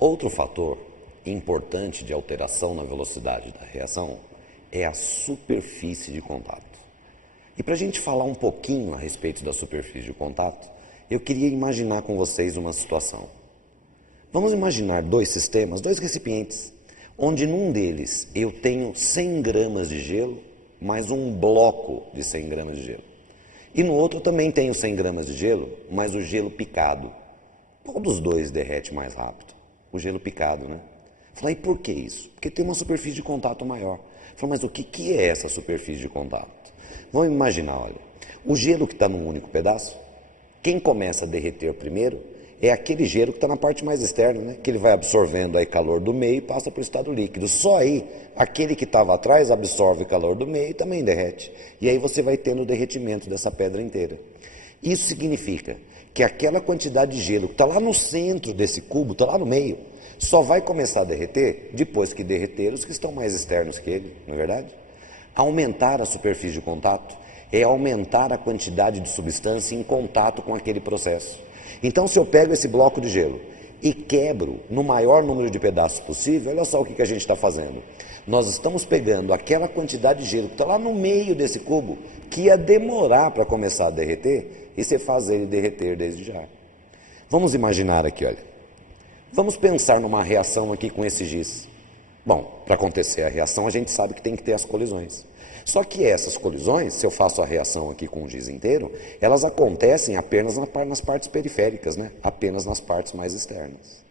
Outro fator importante de alteração na velocidade da reação é a superfície de contato. E para a gente falar um pouquinho a respeito da superfície de contato, eu queria imaginar com vocês uma situação. Vamos imaginar dois sistemas, dois recipientes, onde num deles eu tenho 100 gramas de gelo, mais um bloco de 100 gramas de gelo. E no outro eu também tenho 100 gramas de gelo, mais o gelo picado. Qual dos dois derrete mais rápido? O gelo picado, né? Falei, e por que isso? Porque tem uma superfície de contato maior. Falei, mas o que é essa superfície de contato? Vamos imaginar, olha, o gelo que está num único pedaço, quem começa a derreter primeiro é aquele gelo que está na parte mais externa, né? Que ele vai absorvendo aí calor do meio e passa para o estado líquido. Só aí, aquele que estava atrás absorve calor do meio e também derrete. E aí você vai tendo o derretimento dessa pedra inteira. Isso significa que aquela quantidade de gelo que está lá no centro desse cubo, está lá no meio, só vai começar a derreter depois que derreter os que estão mais externos que ele, não é verdade? Aumentar a superfície de contato é aumentar a quantidade de substância em contato com aquele processo. Então, se eu pego esse bloco de gelo e quebro no maior número de pedaços possível, olha só o que a gente está fazendo. Nós estamos pegando aquela quantidade de gelo que está lá no meio desse cubo, que ia demorar para começar a derreter, e você faz ele derreter desde já. Vamos imaginar aqui, olha. Vamos pensar numa reação aqui com esse giz. Bom, para acontecer a reação, a gente sabe que tem que ter as colisões. Só que essas colisões, se eu faço a reação aqui com o giz inteiro, elas acontecem apenas nas partes periféricas, né? Apenas nas partes mais externas.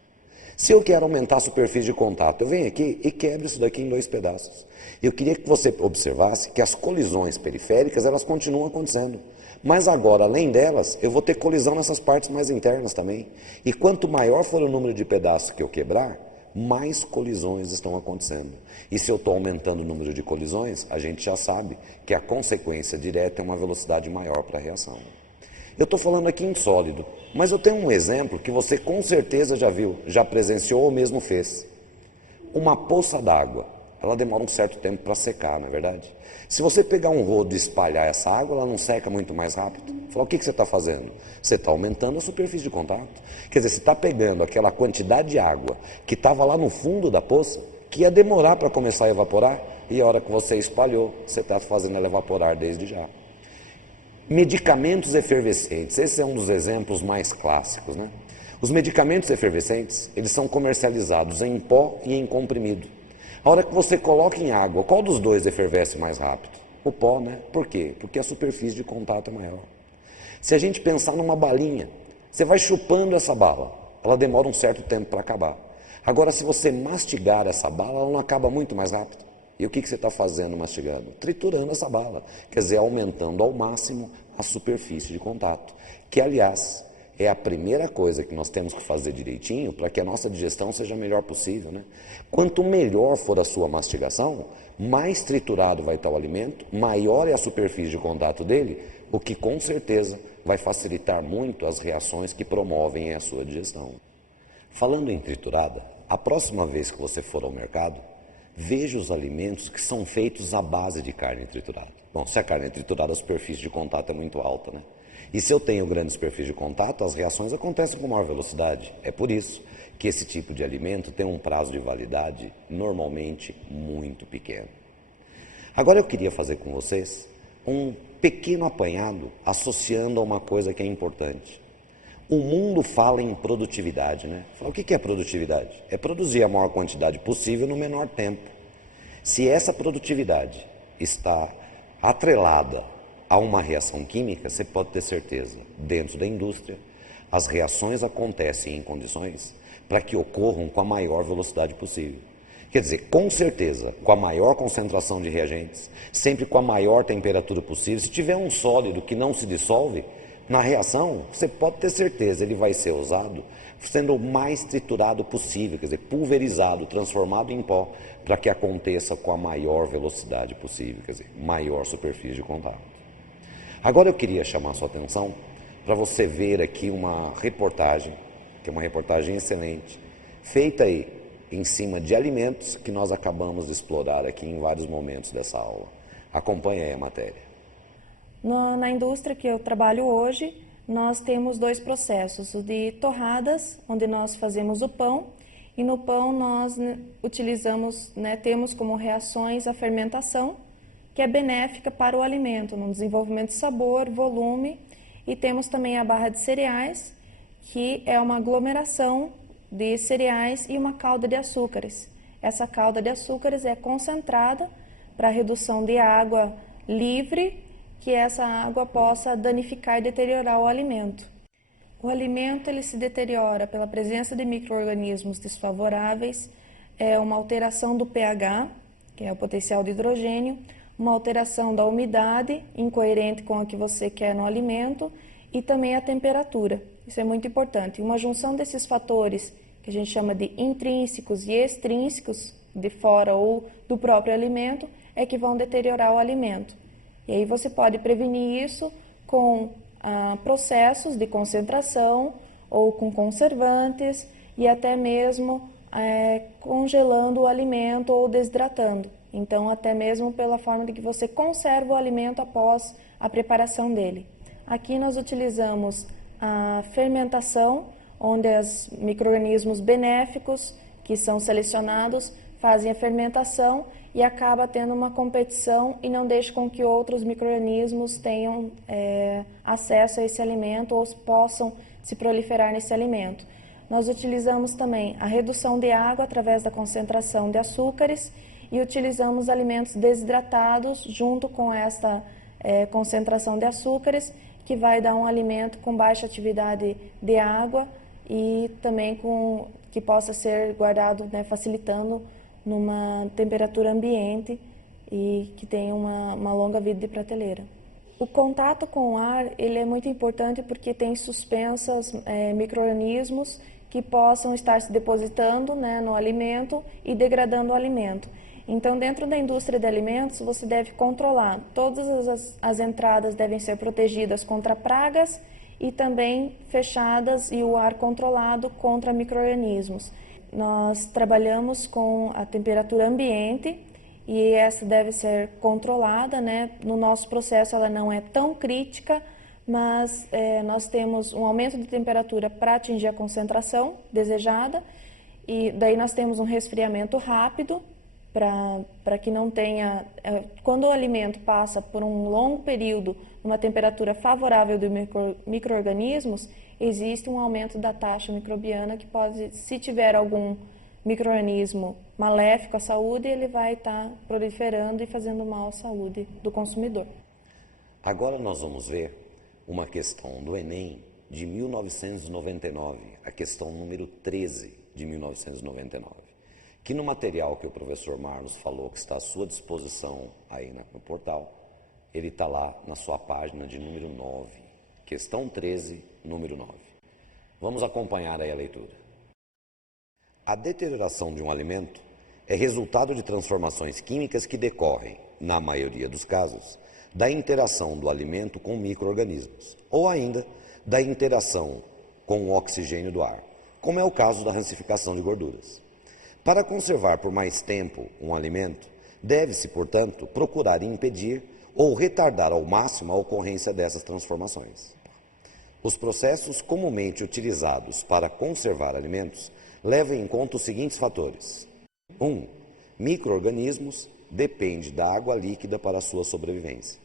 Se eu quero aumentar a superfície de contato, eu venho aqui e quebro isso daqui em 2 pedaços. Eu queria que você observasse que as colisões periféricas, elas continuam acontecendo. Mas agora, além delas, eu vou ter colisão nessas partes mais internas também. E quanto maior for o número de pedaços que eu quebrar, mais colisões estão acontecendo. E se eu estou aumentando o número de colisões, a gente já sabe que a consequência direta é uma velocidade maior para a reação. Eu estou falando aqui em sólido, mas eu tenho um exemplo que você com certeza já viu, já presenciou ou mesmo fez. Uma poça d'água, ela demora um certo tempo para secar, não é verdade? Se você pegar um rodo e espalhar essa água, ela não seca muito mais rápido. Fala, o que você está fazendo? Você está aumentando a superfície de contato. Quer dizer, você está pegando aquela quantidade de água que estava lá no fundo da poça, que ia demorar para começar a evaporar, e a hora que você espalhou, você está fazendo ela evaporar desde já. Medicamentos efervescentes, esse é um dos exemplos mais clássicos, né? Os medicamentos efervescentes, eles são comercializados em pó e em comprimido. A hora que você coloca em água, qual dos dois efervesce mais rápido? O pó, né? Por quê? Porque a superfície de contato é maior. Se a gente pensar numa balinha, você vai chupando essa bala, ela demora um certo tempo para acabar. Agora, se você mastigar essa bala, ela não acaba muito mais rápido. E o que você está fazendo mastigando? Triturando essa bala, quer dizer, aumentando ao máximo a superfície de contato, que, aliás, é a primeira coisa que nós temos que fazer direitinho para que a nossa digestão seja a melhor possível, né? Quanto melhor for a sua mastigação, mais triturado vai estar o alimento, maior é a superfície de contato dele, o que com certeza vai facilitar muito as reações que promovem a sua digestão. Falando em triturada, a próxima vez que você for ao mercado, veja os alimentos que são feitos à base de carne triturada. Bom, se a carne é triturada, a superfície de contato é muito alta, né? E se eu tenho grande superfície de contato, as reações acontecem com maior velocidade. É por isso que esse tipo de alimento tem um prazo de validade normalmente muito pequeno. Agora eu queria fazer com vocês um pequeno apanhado associando a uma coisa que é importante. O mundo fala em produtividade, né? Fala, o que é produtividade? É produzir a maior quantidade possível no menor tempo. Se essa produtividade está atrelada a uma reação química, você pode ter certeza, dentro da indústria, as reações acontecem em condições para que ocorram com a maior velocidade possível. Quer dizer, com certeza, com a maior concentração de reagentes, sempre com a maior temperatura possível. Se tiver um sólido que não se dissolve, na reação, você pode ter certeza, ele vai ser usado sendo o mais triturado possível, quer dizer, pulverizado, transformado em pó, para que aconteça com a maior velocidade possível, quer dizer, maior superfície de contato. Agora eu queria chamar a sua atenção para você ver aqui uma reportagem, que é uma reportagem excelente, feita aí em cima de alimentos que nós acabamos de explorar aqui em vários momentos dessa aula. Acompanhe aí a matéria. Na indústria que eu trabalho hoje, nós temos 2 processos, o de torradas, onde nós fazemos o pão, E no pão nós utilizamos, temos como reações a fermentação, que é benéfica para o alimento, no desenvolvimento de sabor, volume, e temos também a barra de cereais, que é uma aglomeração de cereais e uma calda de açúcares. Essa calda de açúcares é concentrada para redução de água livre, que essa água possa danificar e deteriorar o alimento. O alimento ele se deteriora pela presença de micro-organismos desfavoráveis, uma alteração do pH, que é o potencial de hidrogênio, uma alteração da umidade, incoerente com o que você quer no alimento, e também a temperatura. Isso é muito importante. Uma junção desses fatores, que a gente chama de intrínsecos e extrínsecos, de fora ou do próprio alimento, é que vão deteriorar o alimento. E aí você pode prevenir isso com processos de concentração ou com conservantes e até mesmo congelando o alimento ou desidratando. Então, até mesmo pela forma de que você conserva o alimento após a preparação dele. Aqui nós utilizamos a fermentação, onde os micro-organismos benéficos, que são selecionados, fazem a fermentação e acaba tendo uma competição e não deixa com que outros micro-organismos tenham acesso a esse alimento ou possam se proliferar nesse alimento. Nós utilizamos também a redução de água através da concentração de açúcares e utilizamos alimentos desidratados junto com esta concentração de açúcares, que vai dar um alimento com baixa atividade de água e também que possa ser guardado, facilitando numa temperatura ambiente e que tenha uma longa vida de prateleira. O contato com o ar ele é muito importante porque tem suspensas micro-organismos que possam estar se depositando no alimento e degradando o alimento. Então, dentro da indústria de alimentos, você deve controlar. Todas as entradas devem ser protegidas contra pragas e também fechadas e o ar controlado contra micro-organismos. Nós trabalhamos com a temperatura ambiente e essa deve ser controlada, No nosso processo ela não é tão crítica, mas nós temos um aumento de temperatura para atingir a concentração desejada e daí nós temos um resfriamento rápido para que não tenha... Quando o alimento passa por um longo período numa temperatura favorável de micro-organismos, existe um aumento da taxa microbiana que pode, se tiver algum micro-organismo maléfico à saúde, ele vai estar proliferando e fazendo mal à saúde do consumidor. Agora nós vamos ver uma questão do Enem de 1999, a questão número 13 de 1999. Que no material que o professor Marlos falou, que está à sua disposição aí no portal, ele está lá na sua página de número 9, questão 13, número 9. Vamos acompanhar aí a leitura. A deterioração de um alimento é resultado de transformações químicas que decorrem, na maioria dos casos, da interação do alimento com micro-organismos, ou ainda da interação com o oxigênio do ar, como é o caso da rancificação de gorduras. Para conservar por mais tempo um alimento, deve-se, portanto, procurar impedir ou retardar ao máximo a ocorrência dessas transformações. Os processos comumente utilizados para conservar alimentos levam em conta os seguintes fatores. 1. Micro-organismos dependem da água líquida para a sua sobrevivência.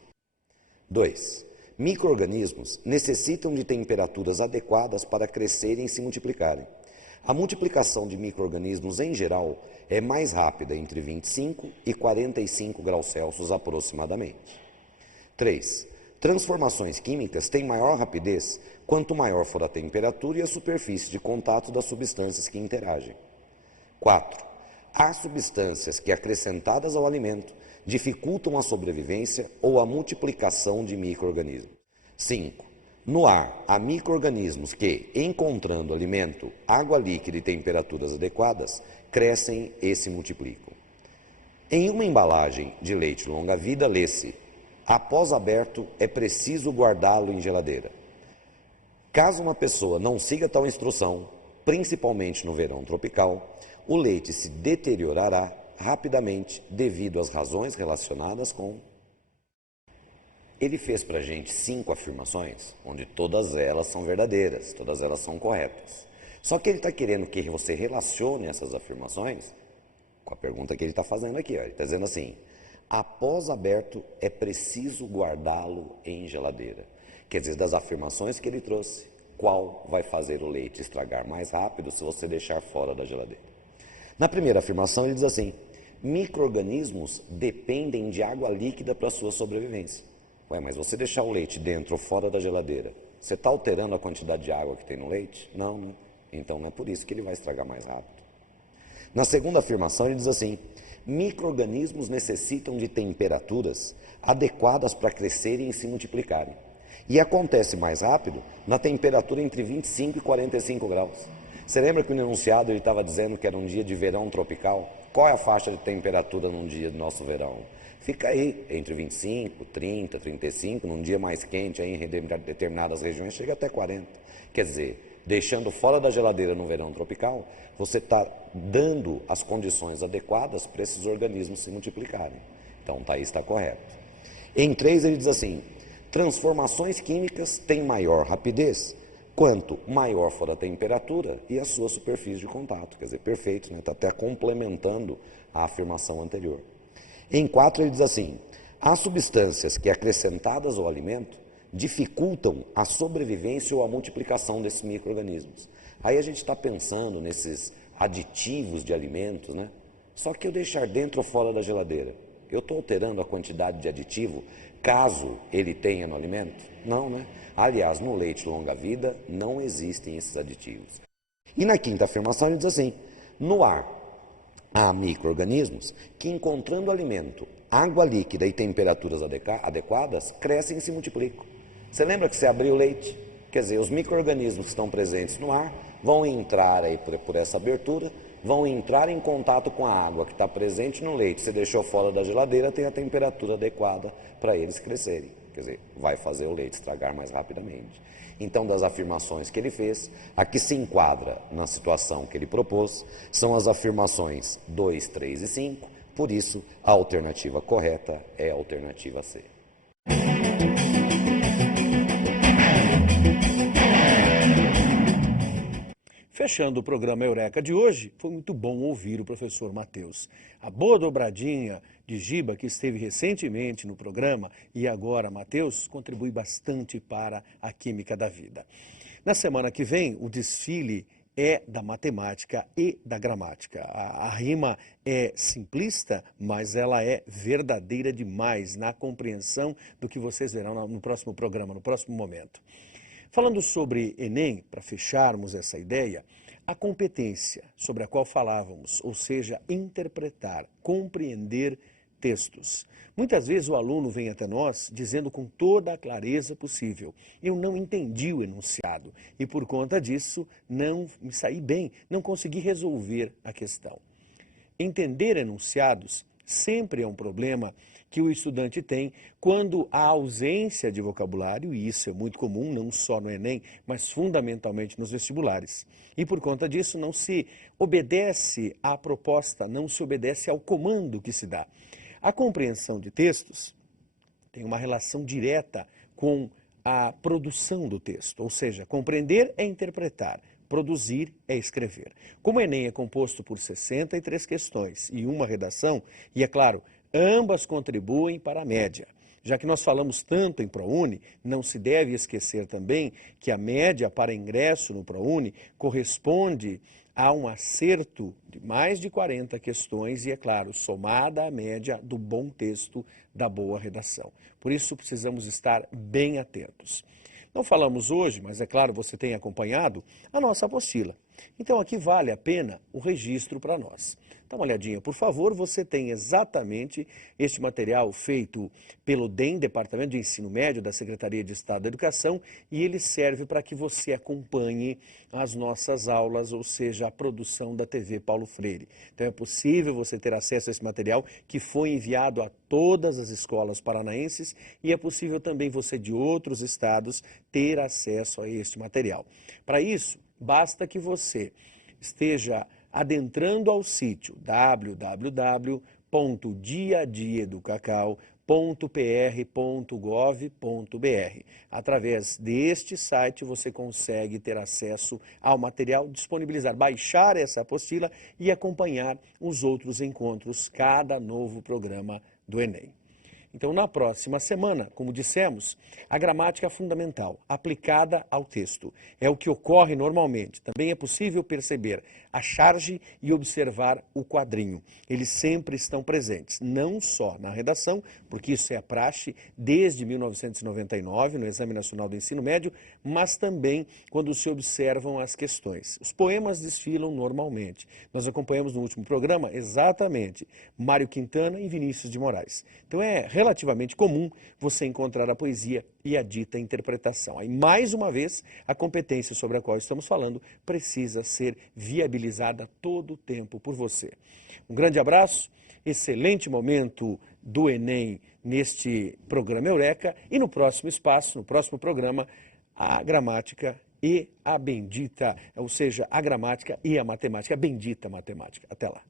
2. Micro-organismos necessitam de temperaturas adequadas para crescerem e se multiplicarem. A multiplicação de micro-organismos, em geral, é mais rápida, entre 25 e 45 graus Celsius aproximadamente. 3. Transformações químicas têm maior rapidez quanto maior for a temperatura e a superfície de contato das substâncias que interagem. 4. Há substâncias que, acrescentadas ao alimento, dificultam a sobrevivência ou a multiplicação de micro-organismos. 5. No ar, há micro-organismos que, encontrando alimento, água líquida e temperaturas adequadas, crescem e se multiplicam. Em uma embalagem de leite longa-vida, lê-se: após aberto, é preciso guardá-lo em geladeira. Caso uma pessoa não siga tal instrução, principalmente no verão tropical, o leite se deteriorará rapidamente devido às razões relacionadas com... Ele fez para a gente 5 afirmações, onde todas elas são verdadeiras, todas elas são corretas. Só que ele está querendo que você relacione essas afirmações com a pergunta que ele está fazendo aqui. Ó. Ele está dizendo assim, após aberto é preciso guardá-lo em geladeira. Quer dizer, das afirmações que ele trouxe, qual vai fazer o leite estragar mais rápido se você deixar fora da geladeira? Na primeira afirmação ele diz assim, micro-organismos dependem de água líquida para a sua sobrevivência. Ué, mas você deixar o leite dentro ou fora da geladeira, você está alterando a quantidade de água que tem no leite? Não, né? Então não é por isso que ele vai estragar mais rápido. Na segunda afirmação ele diz assim, micro-organismos necessitam de temperaturas adequadas para crescerem e se multiplicarem. E acontece mais rápido na temperatura entre 25 e 45 graus. Você lembra que no enunciado ele estava dizendo que era um dia de verão tropical? Qual é a faixa de temperatura num dia do nosso verão? Fica aí, entre 25, 30, 35, num dia mais quente, aí em determinadas regiões chega até 40. Quer dizer, deixando fora da geladeira no verão tropical, você está dando as condições adequadas para esses organismos se multiplicarem. Então, tá, está correto. Em 3 ele diz assim, transformações químicas têm maior rapidez quanto maior for a temperatura e a sua superfície de contato. Quer dizer, perfeito, né? Está até complementando a afirmação anterior. Em 4 ele diz assim, há substâncias que acrescentadas ao alimento dificultam a sobrevivência ou a multiplicação desses micro-organismos. Aí a gente está pensando nesses aditivos de alimentos, né? Só que eu deixar dentro ou fora da geladeira, eu estou alterando a quantidade de aditivo caso ele tenha no alimento? Não, né? Aliás, no leite longa-vida não existem esses aditivos. E na quinta afirmação ele diz assim, no ar há micro-organismos que encontrando alimento, água líquida e temperaturas adequadas, crescem e se multiplicam. Você lembra que você abriu o leite? Quer dizer, os micro-organismos que estão presentes no ar vão entrar aí por essa abertura, vão entrar em contato com a água que está presente no leite. Você deixou fora da geladeira, tem a temperatura adequada para eles crescerem. Quer dizer, vai fazer o leite estragar mais rapidamente. Então, das afirmações que ele fez, a que se enquadra na situação que ele propôs, são as afirmações 2, 3 e 5. Por isso, a alternativa correta é a alternativa C. Fechando o programa Eureka de hoje, foi muito bom ouvir o professor Matheus. A boa dobradinha de Giba, que esteve recentemente no programa, e agora Matheus, contribui bastante para a química da vida. Na semana que vem, o desfile é da matemática e da gramática. A rima é simplista, mas ela é verdadeira demais na compreensão do que vocês verão no próximo programa, no próximo momento. Falando sobre Enem, para fecharmos essa ideia, a competência sobre a qual falávamos, ou seja, interpretar, compreender textos. Muitas vezes o aluno vem até nós dizendo com toda a clareza possível, eu não entendi o enunciado e por conta disso não me saí bem, não consegui resolver a questão. Entender enunciados sempre é um problema que o estudante tem quando há ausência de vocabulário, e isso é muito comum, não só no Enem, mas fundamentalmente nos vestibulares. E por conta disso não se obedece à proposta, não se obedece ao comando que se dá. A compreensão de textos tem uma relação direta com a produção do texto, ou seja, compreender é interpretar, produzir é escrever. Como o Enem é composto por 63 questões e uma redação, e é claro, ambas contribuem para a média. Já que nós falamos tanto em ProUni, não se deve esquecer também que a média para ingresso no ProUni corresponde a um acerto de mais de 40 questões e, é claro, somada à média do bom texto, da boa redação. Por isso, precisamos estar bem atentos. Não falamos hoje, mas é claro, você tem acompanhado a nossa apostila. Então aqui vale a pena o registro para nós. Dá uma olhadinha, por favor, você tem exatamente este material feito pelo DEM, Departamento de Ensino Médio da Secretaria de Estado da Educação, e ele serve para que você acompanhe as nossas aulas, ou seja, a produção da TV Paulo Freire. Então é possível você ter acesso a esse material que foi enviado a todas as escolas paranaenses e é possível também você de outros estados ter acesso a este material. Para isso, basta que você esteja adentrando ao sítio www.diadiaedocacau.com.br Através deste site você consegue ter acesso ao material, disponibilizar, baixar essa apostila e acompanhar os outros encontros, cada novo programa do Enem. Então, na próxima semana, como dissemos, a gramática fundamental, aplicada ao texto, é o que ocorre normalmente. Também é possível perceber a charge e observar o quadrinho. Eles sempre estão presentes, não só na redação, porque isso é a praxe desde 1999, no Exame Nacional do Ensino Médio, mas também quando se observam as questões. Os poemas desfilam normalmente. Nós acompanhamos no último programa, exatamente, Mário Quintana e Vinícius de Moraes. Então, é relativamente comum você encontrar a poesia e a dita interpretação. Aí, mais uma vez, a competência sobre a qual estamos falando precisa ser viabilizada todo o tempo por você. Um grande abraço, excelente momento do Enem neste programa Eureka e no próximo espaço, no próximo programa, a gramática e a bendita, ou seja, a gramática e a matemática, a bendita matemática. Até lá.